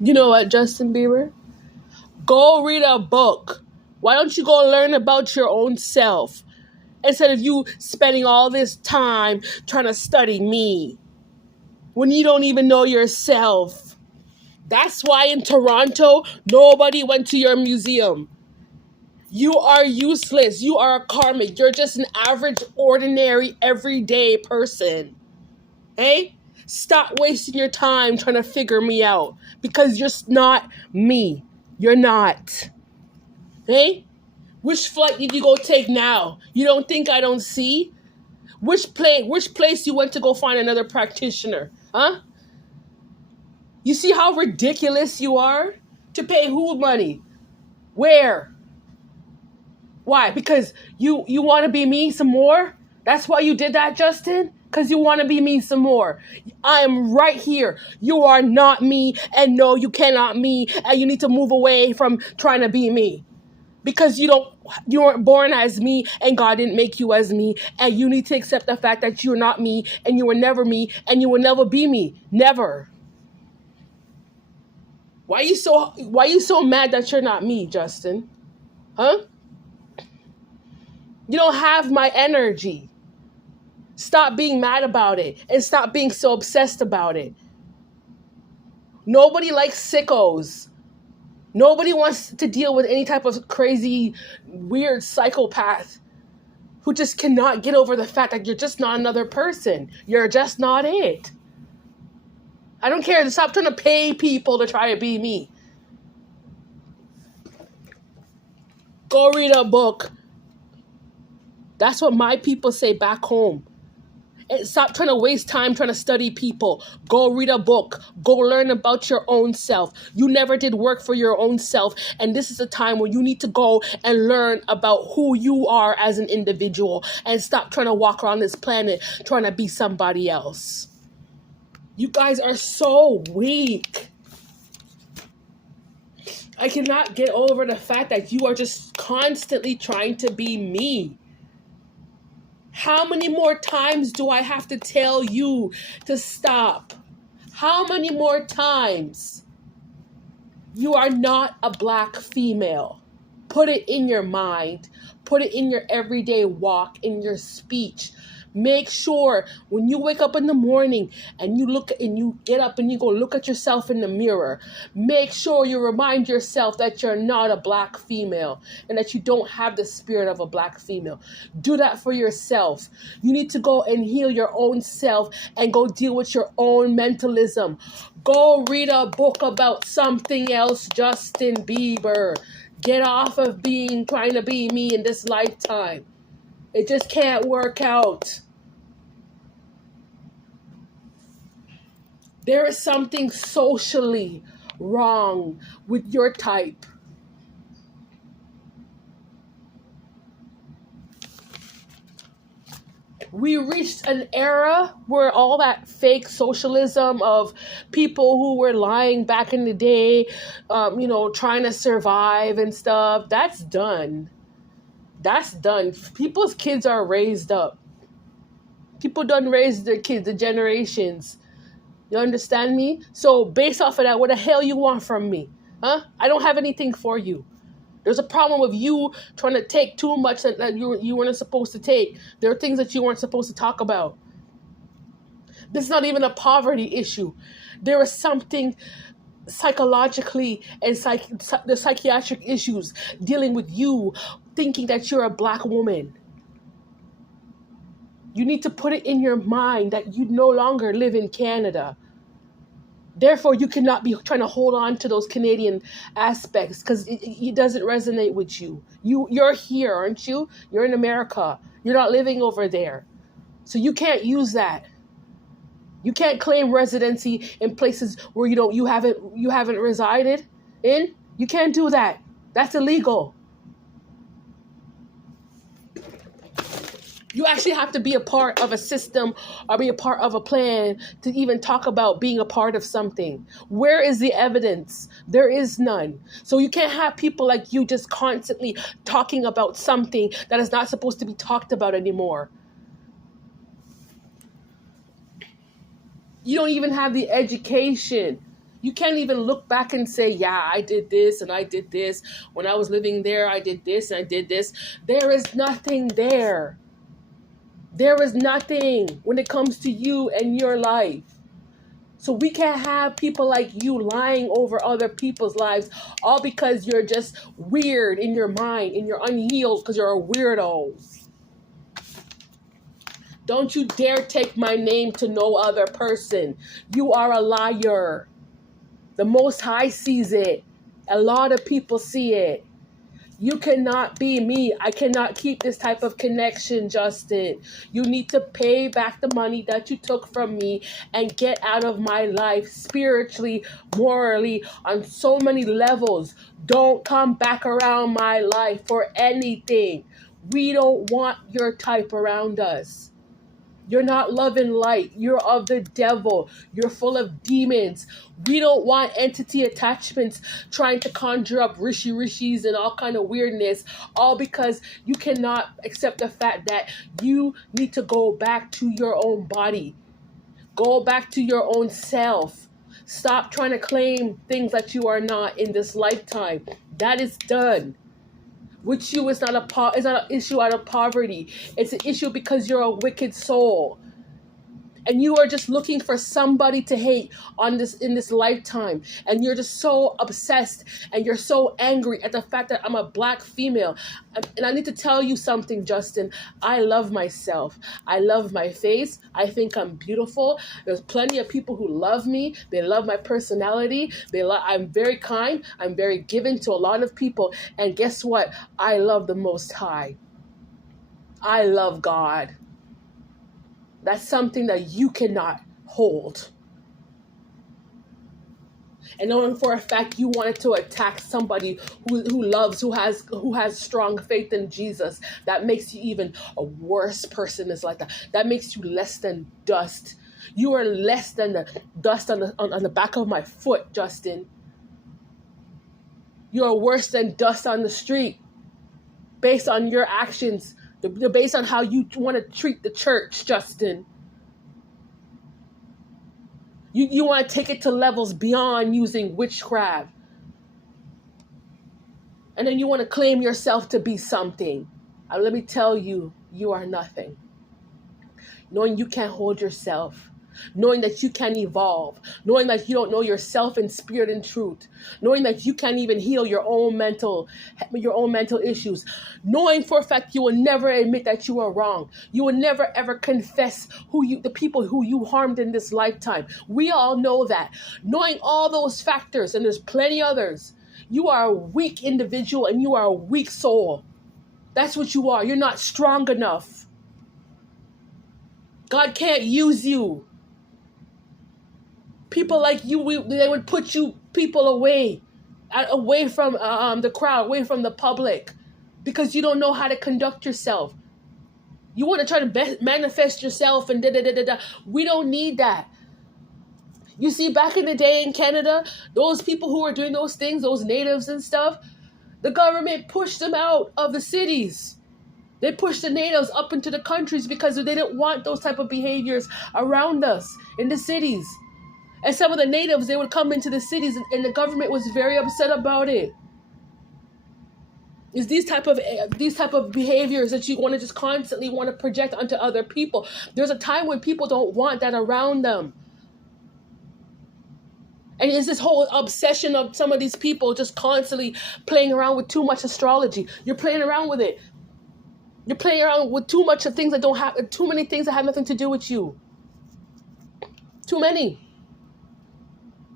You know what, Justin Bieber? Go read a book. Why don't you go learn about your own self instead of you spending all this time trying to study me when you don't even know yourself? That's why in Toronto, nobody went to your museum. You are useless. You are a karmic. You're just an average, ordinary, everyday person. Hey? Stop wasting your time trying to figure me out because you're not me. You're not. Hey? Which flight did you go take now? You don't think I don't see? Which place you went to go find another practitioner? Huh? You see how ridiculous you are? To pay who money? Where? Why? Because you want to be me some more? That's why you did that, Justin? Because you want to be me some more. I am right here. You are not me, and no, you cannot me, and you need to move away from trying to be me. Because you weren't born as me, and God didn't make you as me, and you need to accept the fact that you're not me, and you were never me, and you will never be me. Never. Why you so mad that you're not me, Justin? Huh? You don't have my energy. Stop being mad about it and stop being so obsessed about it. Nobody likes sickos. Nobody wants to deal with any type of crazy, weird psychopath who just cannot get over the fact that you're just not another person. You're just not it. I don't care. Stop trying to pay people to try to be me. Go read a book. That's what my people say back home. And stop trying to waste time trying to study people. Go read a book. Go learn about your own self. You never did work for your own self. And this is a time where you need to go and learn about who you are as an individual. And stop trying to walk around this planet trying to be somebody else. You guys are so weak. I cannot get over the fact that you are just constantly trying to be me. How many more times do I have to tell you to stop? How many more times? You are not a black female. Put it in your mind. Put it in your everyday walk, in your speech. Make sure when you wake up in the morning and you get up and you go look at yourself in the mirror, make sure you remind yourself that you're not a black female and that you don't have the spirit of a black female. Do that for yourself. You need to go and heal your own self and go deal with your own mentalism. Go read a book about something else, Justin Bieber. Get off of trying to be me in this lifetime. It just can't work out. There is something socially wrong with your type. We reached an era where all that fake socialism of people who were lying back in the day, trying to survive and stuff, that's done. That's done. People's kids are raised up. People done raise their kids, the generations. You understand me? So based off of that, what the hell you want from me? Huh? I don't have anything for you. There's a problem with you trying to take too much that you weren't supposed to take. There are things that you weren't supposed to talk about. This is not even a poverty issue. There is something psychologically and the psychiatric issues dealing with you thinking that you're a black woman. You need to put it in your mind that you no longer live in Canada. Therefore, you cannot be trying to hold on to those Canadian aspects because it doesn't resonate with you. You're here, aren't you? You're in America. You're not living over there. So you can't use that. You can't claim residency in places where you haven't resided in. You can't do that. That's illegal. You actually have to be a part of a system or be a part of a plan to even talk about being a part of something. Where is the evidence? There is none. So you can't have people like you just constantly talking about something that is not supposed to be talked about anymore. You don't even have the education. You can't even look back and say, yeah, I did this and I did this. When I was living there, I did this and I did this. There is nothing there. There is nothing when it comes to you and your life. So we can't have people like you lying over other people's lives, all because you're just weird in your mind and you're unhealed because you're a weirdo. Don't you dare take my name to no other person. You are a liar. The Most High sees it. A lot of people see it. You cannot be me. I cannot keep this type of connection, Justin. You need to pay back the money that you took from me and get out of my life spiritually, morally, on so many levels. Don't come back around my life for anything. We don't want your type around us. You're not love and light. You're of the devil. You're full of demons. We don't want entity attachments trying to conjure up rishis and all kind of weirdness, all because you cannot accept the fact that you need to go back to your own body. Go back to your own self. Stop trying to claim things that you are not in this lifetime. That is done. With you, it's not an issue out of poverty. It's an issue because you're a wicked soul. And you are just looking for somebody to hate in this lifetime. And you're just so obsessed and you're so angry at the fact that I'm a black female. And I need to tell you something, Justin. I love myself. I love my face. I think I'm beautiful. There's plenty of people who love me. They love my personality. I'm very kind. I'm very giving to a lot of people. And guess what? I love the Most High. I love God. That's something that you cannot hold. And knowing for a fact you wanted to attack somebody who has strong faith in Jesus, that makes you even a worse person. Is like that. That makes you less than dust. You are less than the dust on the back of my foot, Justin. You are worse than dust on the street, based on your actions. Based on how you want to treat the church, Justin. You want to take it to levels beyond using witchcraft. And then you want to claim yourself to be something. Let me tell you, you are nothing. Knowing you can't hold yourself. Knowing that you can evolve, knowing that you don't know yourself in spirit and truth, knowing that you can't even heal your own mental issues, knowing for a fact you will never admit that you are wrong. You will never ever confess the people who you harmed in this lifetime. We all know that. Knowing all those factors, and there's plenty others, you are a weak individual and you are a weak soul. That's what you are. You're not strong enough. God can't use you. People like you, they would put people away from the crowd, away from the public, because you don't know how to conduct yourself. You want to try to manifest yourself and da-da-da-da-da. We don't need that. You see, back in the day in Canada, those people who were doing those things, those natives and stuff, the government pushed them out of the cities. They pushed the natives up into the countries because they didn't want those type of behaviors around us in the cities. And some of the natives, they would come into the cities and the government was very upset about it. It's these type of behaviors that you want to just constantly want to project onto other people. There's a time when people don't want that around them. And it's this whole obsession of some of these people just constantly playing around with too much astrology. You're playing around with it. You're playing around with too much of things that too many things that have nothing to do with you. Too many.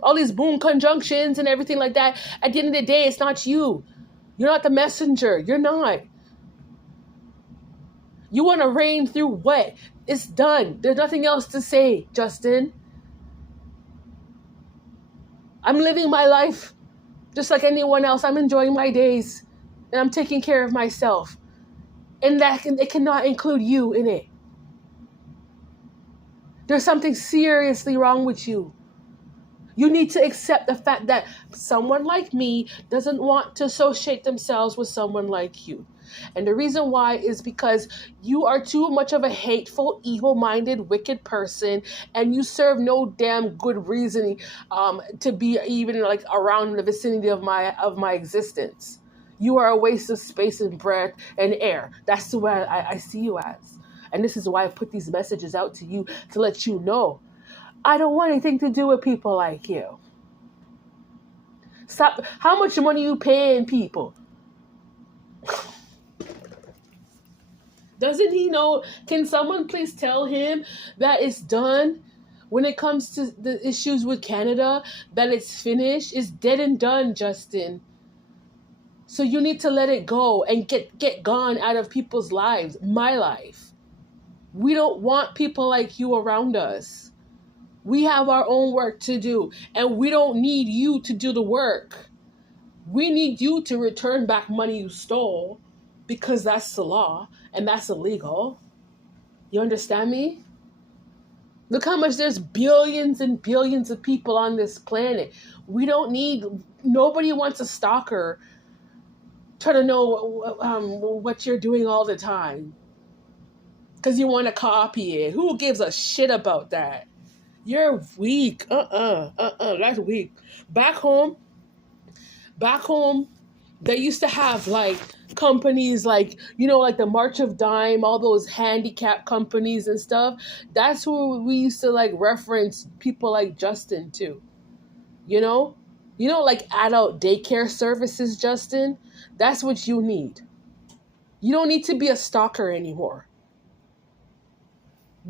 All these boom conjunctions and everything like that. At the end of the day, it's not you. You're not the messenger. You're not. You want to reign through what? It's done. There's nothing else to say, Justin. I'm living my life just like anyone else. I'm enjoying my days. And I'm taking care of myself. And it cannot include you in it. There's something seriously wrong with you. You need to accept the fact that someone like me doesn't want to associate themselves with someone like you. And the reason why is because you are too much of a hateful, evil-minded, wicked person, and you serve no damn good reason to be even like around the vicinity of my existence. You are a waste of space and breath and air. That's the way I see you as. And this is why I put these messages out to you to let you know I don't want anything to do with people like you. Stop. How much money you paying people? Doesn't he know? Can someone please tell him that it's done? When it comes to the issues with Canada, that it's finished, it's dead and done, Justin. So you need to let it go and get gone out of people's lives, my life. We don't want people like you around us. We have our own work to do, and we don't need you to do the work. We need you to return back money you stole, because that's the law and that's illegal. You understand me? Look how much there's billions and billions of people on this planet. Nobody wants a stalker trying to know what you're doing all the time because you want to copy it. Who gives a shit about that? You're weak. That's weak. Back home, they used to have like companies like, like the March of Dime, all those handicap companies and stuff. That's who we used to like reference people like Justin to. Like adult daycare services, Justin. That's what you need. You don't need to be a stalker anymore.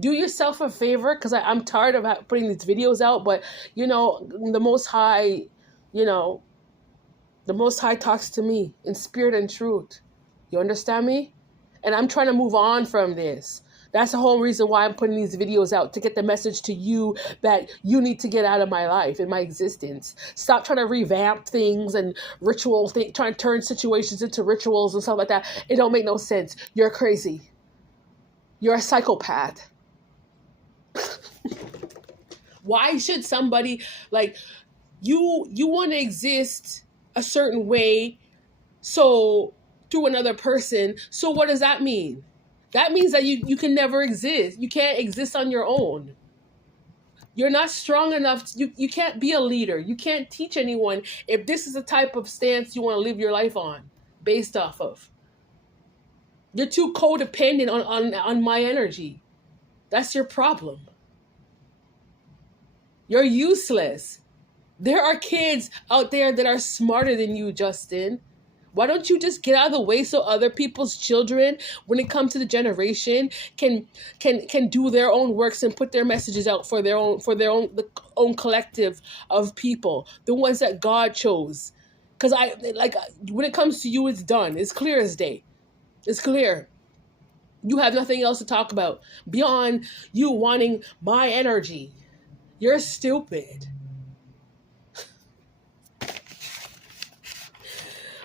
Do yourself a favor, because I'm tired of putting these videos out, but the Most High, the Most High talks to me in spirit and truth. You understand me? And I'm trying to move on from this. That's the whole reason why I'm putting these videos out, to get the message to you that you need to get out of my life and my existence. Stop trying to revamp things and trying to turn situations into rituals and stuff like that. It don't make no sense. You're crazy. You're a psychopath. Why should somebody like you want to exist a certain way through another person? So what does that mean? That means that you can never exist. You can't exist on your own. You're not strong enough. You can't be a leader. You can't teach anyone if this is the type of stance you want to live your life on, based off of. You're too codependent on my energy. That's your problem. You're useless. There are kids out there that are smarter than you, Justin. Why don't you just get out of the way so other people's children, when it comes to the generation, can do their own works and put their messages out for their own collective of people, the ones that God chose. Because when it comes to you, it's done. It's clear as day. It's clear. You have nothing else to talk about beyond you wanting my energy. You're stupid.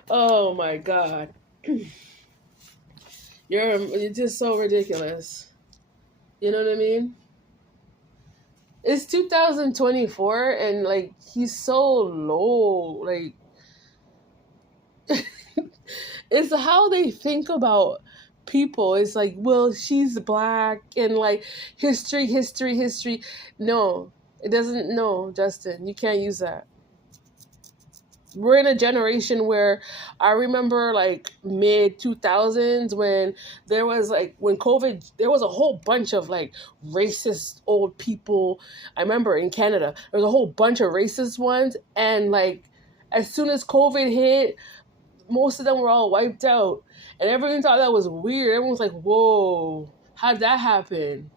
Oh my God. You're just so ridiculous. You know what I mean? It's 2024 and like he's so low. Like it's how they think about people. It's like, well, she's black and like history. No, it doesn't. No, Justin, you can't use that. We're in a generation where I remember like mid 2000s when there was like, when COVID, there was a whole bunch of like racist old people. I remember in Canada, there was a whole bunch of racist ones. And like, as soon as COVID hit, most of them were all wiped out. And everyone thought that was weird. Everyone was like, whoa, how'd that happen?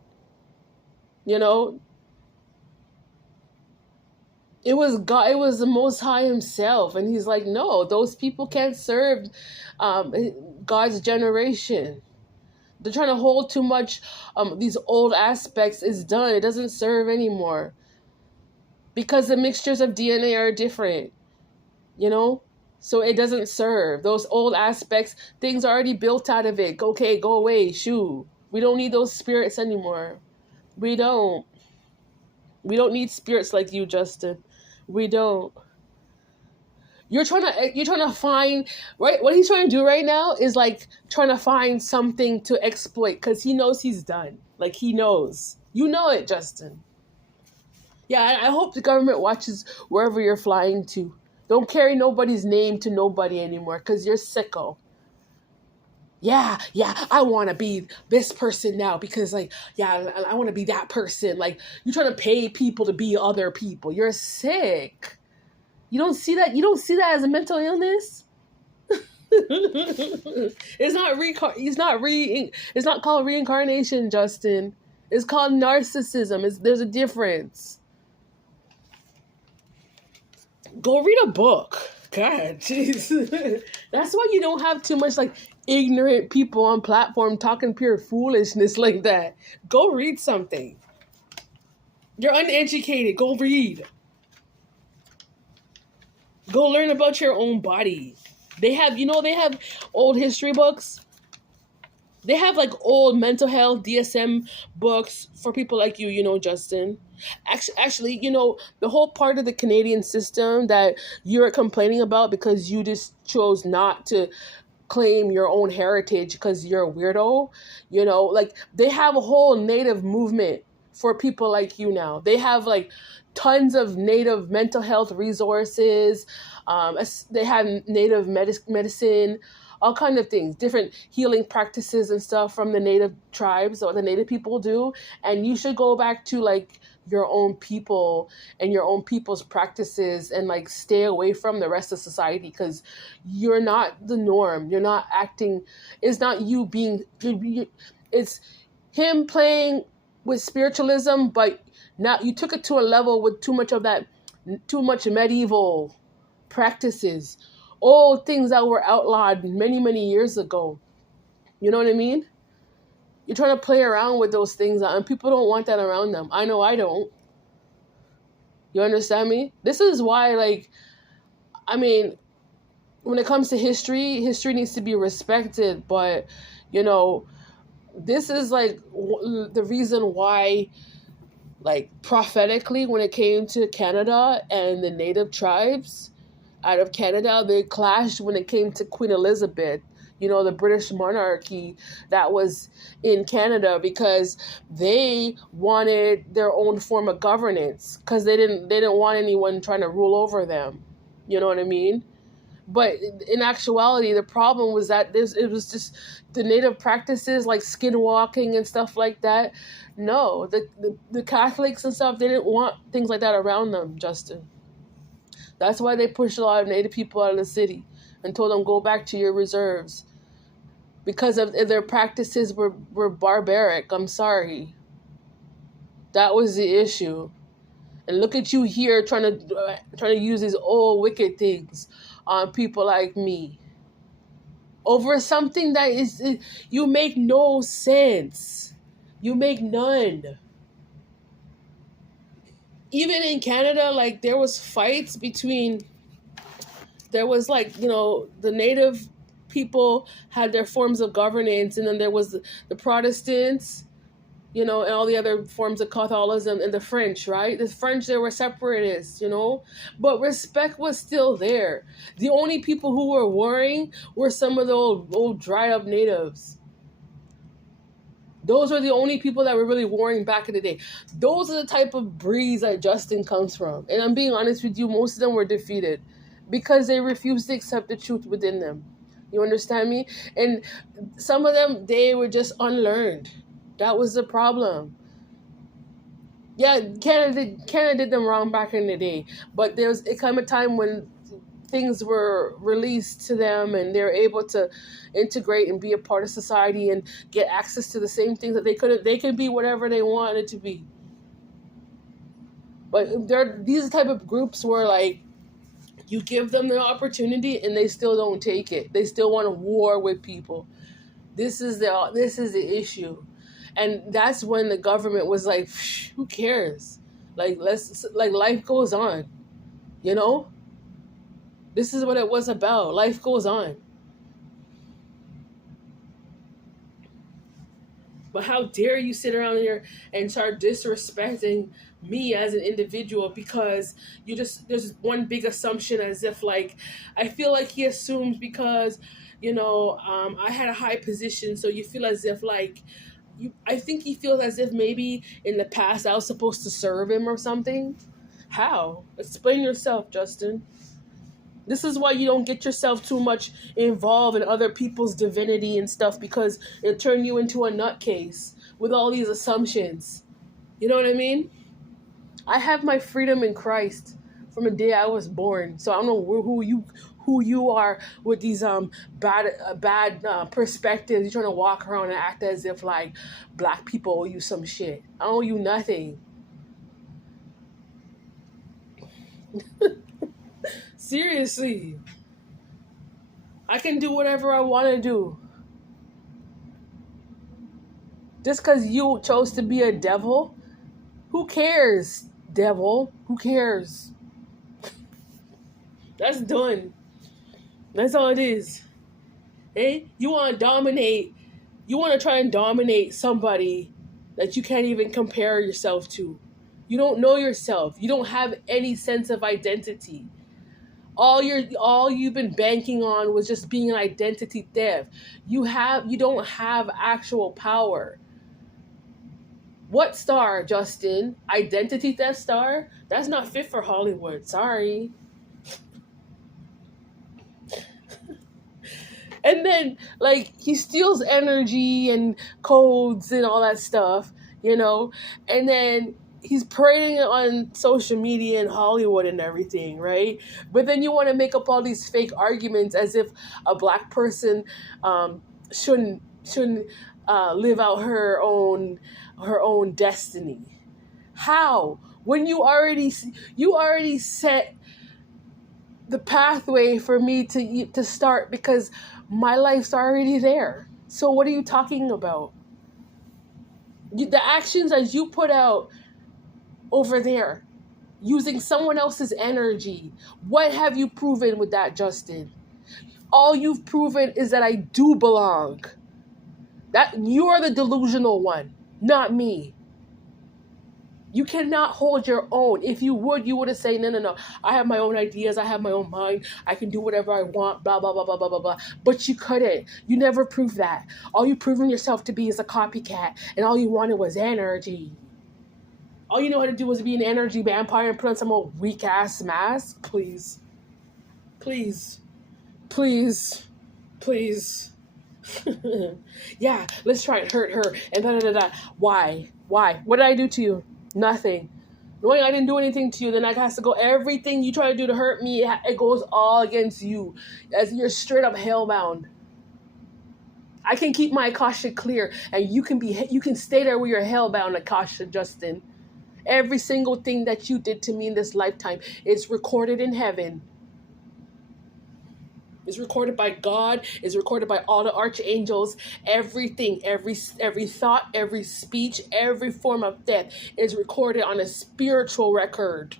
It was God. It was the Most High Himself, and He's like, no, those people can't serve God's generation. They're trying to hold too much. These old aspects is done. It doesn't serve anymore because the mixtures of DNA are different. So it doesn't serve. Those old aspects, things are already built out of it. Okay, go away. Shoo. We don't need those spirits anymore. We don't. We don't need spirits like you, Justin. We don't. You're trying to find, right. What he's trying to do right now is like trying to find something to exploit because he knows he's done. Like he knows. You know it, Justin. Yeah, I hope the government watches wherever you're flying to. Don't carry nobody's name to nobody anymore because you're sicko. Yeah, yeah, I want to be this person now because, like, yeah, I want to be that person. Like, you're trying to pay people to be other people. You're sick. You don't see that? You don't see that as a mental illness? It's not called reincarnation, Justin. It's called narcissism. There's a difference. Go read a book. God, jeez. That's why you don't have too much like ignorant people on platform talking pure foolishness like that. Go read something. You're uneducated. Go read. Go learn about your own body. They have old history books. They have like old mental health DSM books for people like you, Justin. Actually, the whole part of the Canadian system that you're complaining about because you just chose not to claim your own heritage because you're a weirdo, like they have a whole native movement for people like you now. They have like tons of native mental health resources. They have native medicine, all kind of things, different healing practices and stuff from the native tribes or the native people do. And you should go back to like your own people and your own people's practices and like stay away from the rest of society because you're not the norm. You're not acting. It's not you being. It's him playing with spiritualism, but now you took it to a level with too much medieval practices, old things that were outlawed many, many years ago. You know what I mean? You're trying to play around with those things, and people don't want that around them. I know I don't. You understand me? This is why, like, I mean, when it comes to history needs to be respected, but, this is, like, the reason why, like, prophetically, when it came to Canada and the native tribes out of Canada, they clashed when it came to Queen Elizabeth, the British monarchy that was in Canada, because they wanted their own form of governance because they didn't want anyone trying to rule over them. You know what I mean? But in actuality, the problem was that it was just the native practices like skinwalking and stuff like that. No, the Catholics and stuff, they didn't want things like that around them, Justin. That's why they pushed a lot of native people out of the city and told them, go back to your reserves. Because of their practices were barbaric. I'm sorry. That was the issue. And look at you here trying to use these old wicked things on people like me. Over something that you make no sense. You make none. Even in Canada, like there was fights there was like, the native people had their forms of governance, and then there was the Protestants, and all the other forms of Catholicism, and the French, right? The French, they were separatists, but respect was still there. The only people who were warring were some of the old dried up natives. Those were the only people that were really warring back in the day. Those are the type of breeds that Justin comes from. And I'm being honest with you, most of them were defeated because they refused to accept the truth within them. You understand me? And some of them, they were just unlearned. That was the problem. Yeah, Canada did them wrong back in the day. But it came a time when things were released to them and they were able to integrate and be a part of society and get access to the same things that they could be whatever they wanted to be. But these type of groups were like, you give them the opportunity and they still don't take it. They still want to war with people. This is the issue. And that's when the government was like, who cares? Like, life goes on, This is what it was about. Life goes on. But how dare you sit around here and start disrespecting me as an individual, because you just, there's one big assumption, as if like, I feel like he assumes because, I had a high position, so you feel as if like, I think he feels as if maybe in the past I was supposed to serve him or something. How? Explain yourself, Justin. This is why you don't get yourself too much involved in other people's divinity and stuff, because it'll turn you into a nutcase with all these assumptions. You know what I mean? I have my freedom in Christ from the day I was born. So I don't know who you are with these bad perspectives. You're trying to walk around and act as if like black people owe you some shit. I owe you nothing. Seriously. I can do whatever I want to do. Just because you chose to be a devil, who cares, devil? Who cares? That's done. That's all it is. Hey, you want to dominate. You want to try and dominate somebody that you can't even compare yourself to. You don't know yourself. You don't have any sense of identity. All you've been banking on was just being an identity theft. You don't have actual power. What star, Justin? Identity theft star? That's not fit for Hollywood. Sorry. And then, like, he steals energy and codes and all that stuff, and then he's parading it on social media and Hollywood and everything, right? But then you want to make up all these fake arguments as if a black person shouldn't live out her own destiny. How? When you already set the pathway for me to start, because my life's already there. So what are you talking about? The actions that you put out over there, using someone else's energy, what have you proven with that, Justin? All you've proven is that I do belong. That you're the delusional one, not me. You cannot hold your own. If you would have said, no. I have my own ideas. I have my own mind. I can do whatever I want, blah, blah, blah, blah, blah, blah, blah. But you couldn't. You never proved that. All you proven yourself to be is a copycat. And all you wanted was energy. All you know how to do was be an energy vampire and put on some old weak-ass mask. Please. Please. Please. Please. Yeah, let's try and hurt her. And da-da-da-da. Why? What did I do to you? Nothing. Knowing I didn't do anything to you, then I has to go. Everything you try to do to hurt me, it goes all against you, as you're straight up hellbound. I can keep my Akasha clear, and you can stay there with your hellbound Akasha, Justin. Every single thing that you did to me in this lifetime is recorded in heaven. It's recorded by God. It's recorded by all the archangels. Everything, every thought, every speech, every form of death is recorded on a spiritual record.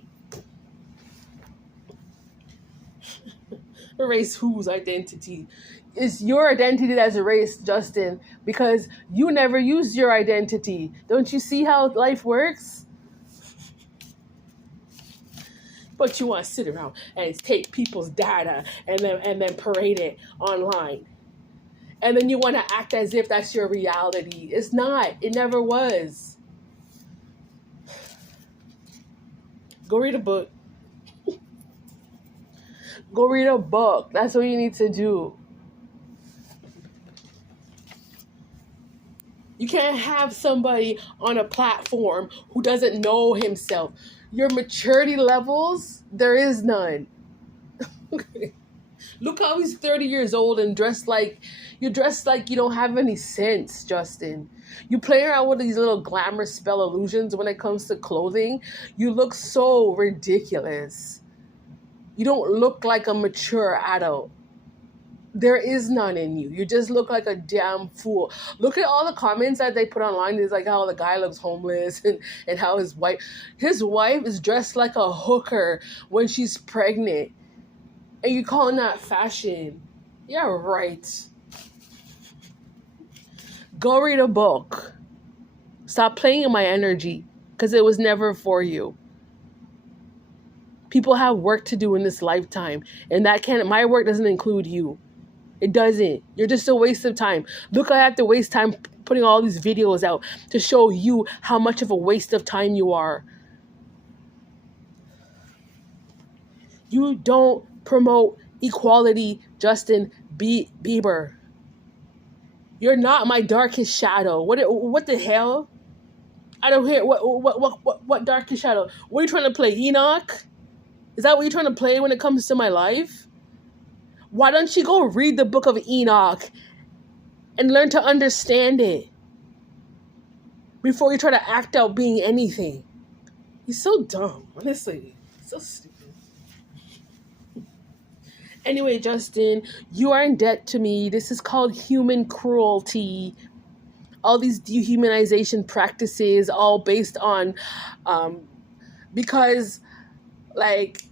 Erase whose identity? It's your identity that's erased, Justin, because you never used your identity. Don't you see how life works? But you want to sit around and take people's data and then parade it online. And then you want to act as if that's your reality. It's not. It never was. Go read a book. Go read a book. That's what you need to do. You can't have somebody on a platform who doesn't know himself. Your maturity levels, there is none. Look how he's 30 years old and dressed like you don't have any sense, Justin. You play around with these little glamour spell illusions when it comes to clothing. You look so ridiculous. You don't look like a mature adult. There is none in you. You just look like a damn fool. Look at all the comments that they put online. It's like how the guy looks homeless and how his wife is dressed like a hooker when she's pregnant. And you calling that fashion. Yeah, right. Go read a book. Stop playing in my energy. because it was never for you. People have work to do in this lifetime, and my work doesn't include you. It doesn't. You're just a waste of time. Look, I have to waste time putting all these videos out to show you how much of a waste of time you are. You don't promote equality, Justin Bieber. You're not my darkest shadow. What the hell? I don't hear what darkest shadow. What are you trying to play, Enoch? Is that what you're trying to play when it comes to my life? Why don't you go read the book of Enoch and learn to understand it before you try to act out being anything? He's so dumb, honestly. So stupid. Anyway, Justin, you are in debt to me. This is called human cruelty. All these dehumanization practices, all based on, because, like,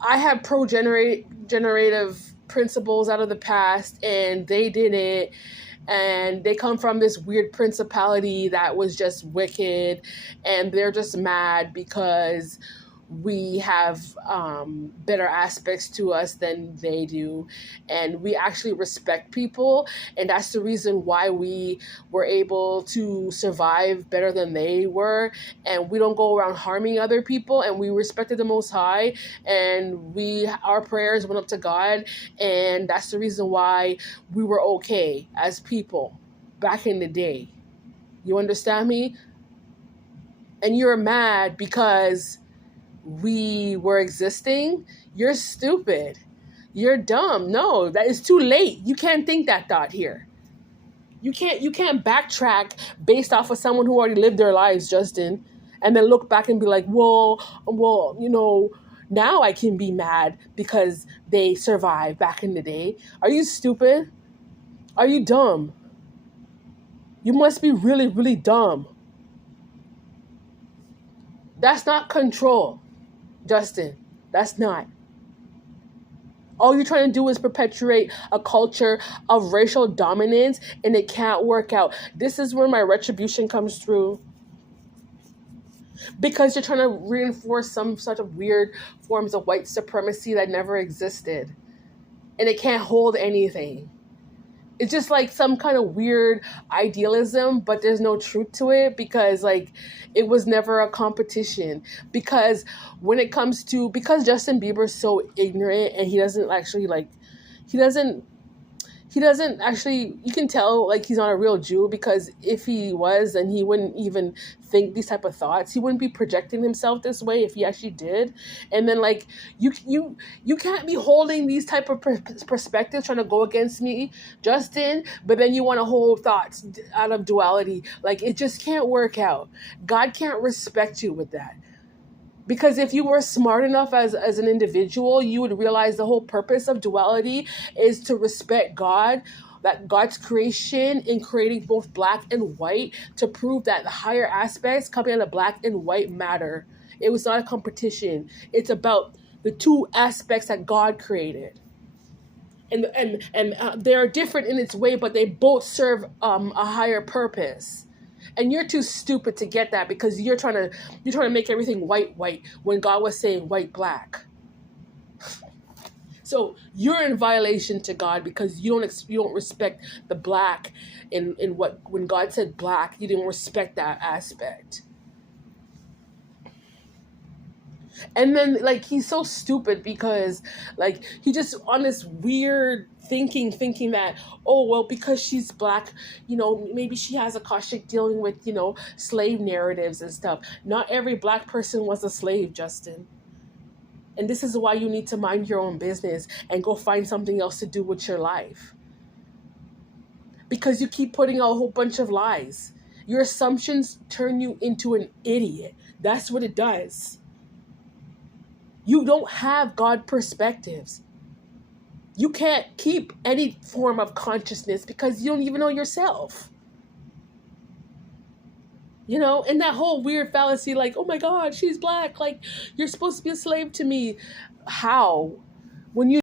I have generative principles out of the past, and they didn't. And they come from this weird principality that was just wicked, and they're just mad because we have better aspects to us than they do, and we actually respect people, and that's the reason why we were able to survive better than they were, and we don't go around harming other people, and we respected the Most High, and our prayers went up to God, and that's the reason why we were okay as people back in the day. You understand me? And you're mad because we were existing. You're stupid. You're dumb. No, that is too late. You can't think that thought here. You can't backtrack based off of someone who already lived their lives, Justin, and then look back and be like, well, now I can be mad because they survived back in the day. Are you stupid? Are you dumb? You must be really, really dumb. That's not control, Justin. That's not. All you're trying to do is perpetuate a culture of racial dominance, and it can't work out. This is where my retribution comes through. Because you're trying to reinforce some sort of weird forms of white supremacy that never existed. And it can't hold anything. It's just like some kind of weird idealism, but there's no truth to it, because like it was never a competition. Because because Justin Bieber is so ignorant, and he doesn't actually, you can tell like he's not a real Jew, because if he was, then he wouldn't even think these type of thoughts. He wouldn't be projecting himself this way if he actually did. And then like you can't be holding these type of perspectives trying to go against me, Justin, but then you want to hold thoughts out of duality. Like, it just can't work out. God can't respect you with that. Because if you were smart enough as an individual, you would realize the whole purpose of duality is to respect God, that God's creation in creating both black and white, to prove that the higher aspects coming out of black and white matter. It was not a competition. It's about the two aspects that God created. And they're different in its way, but they both serve a higher purpose. And you're too stupid to get that, because you're trying to make everything white when God was saying white black. So you're in violation to God, because you don't respect the black in when God said black, you didn't respect that aspect. And then like he's so stupid, because like he just on this weird thinking that, oh well, because she's black, maybe she has a Akashic dealing with slave narratives and stuff. Not every black person was a slave, Justin. And this is why you need to mind your own business and go find something else to do with your life, because you keep putting out a whole bunch of lies. Your assumptions turn you into an idiot. That's what it does. You don't have God perspectives. You can't keep any form of consciousness because you don't even know yourself. And that whole weird fallacy, like, oh my God, she's black. Like, you're supposed to be a slave to me. How? When you